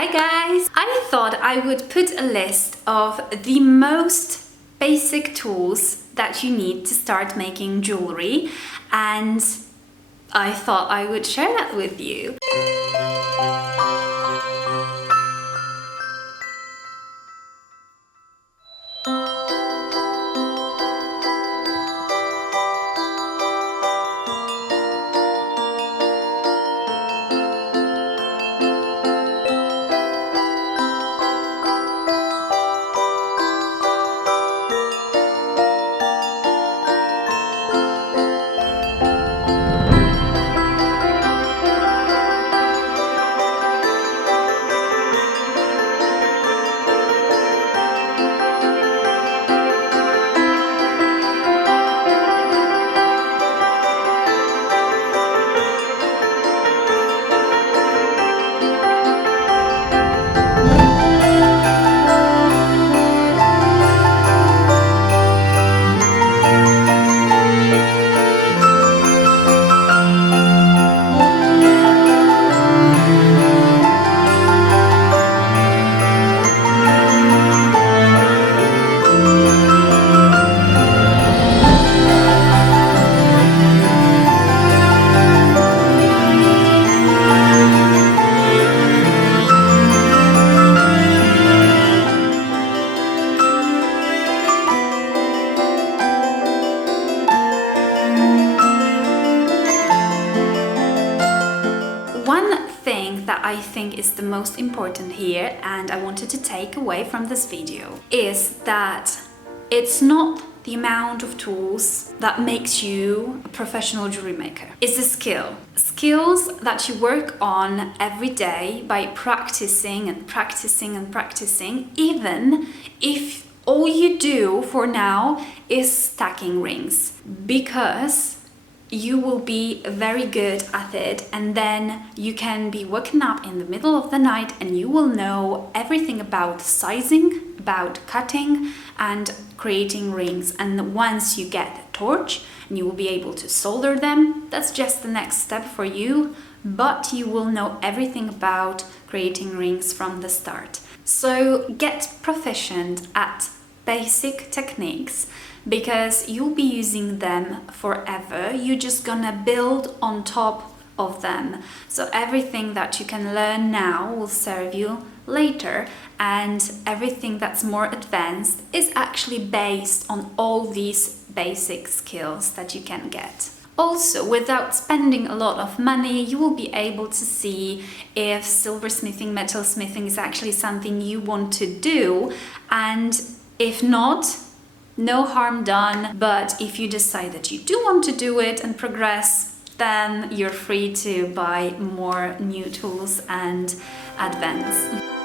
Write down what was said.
Hi guys! I thought I would put a list of the most basic tools that you need to start making jewelry, and I thought I would share that with you. That I think is the most important here, and I wanted to take away from this video, is that it's not the amount of tools that makes you a professional jewelry maker. It's a skill. Skills that you work on every day by practicing and practicing and practicing, even if all you do for now is stacking rings, because you will be very good at it, and then you can be woken up in the middle of the night and you will know everything about sizing, about cutting and creating rings. And once you get a torch and you will be able to solder them, that's just the next step for you, but you will know everything about creating rings from the start. So get proficient at basic techniques, because you'll be using them forever. You're just gonna build on top of them. So everything that you can learn now will serve you later, and everything that's more advanced is actually based on all these basic skills that you can get. Also, without spending a lot of money, you will be able to see if silversmithing, metalsmithing is actually something you want to do, and if not, no harm done. But if you decide that you do want to do it and progress, then you're free to buy more new tools and advance.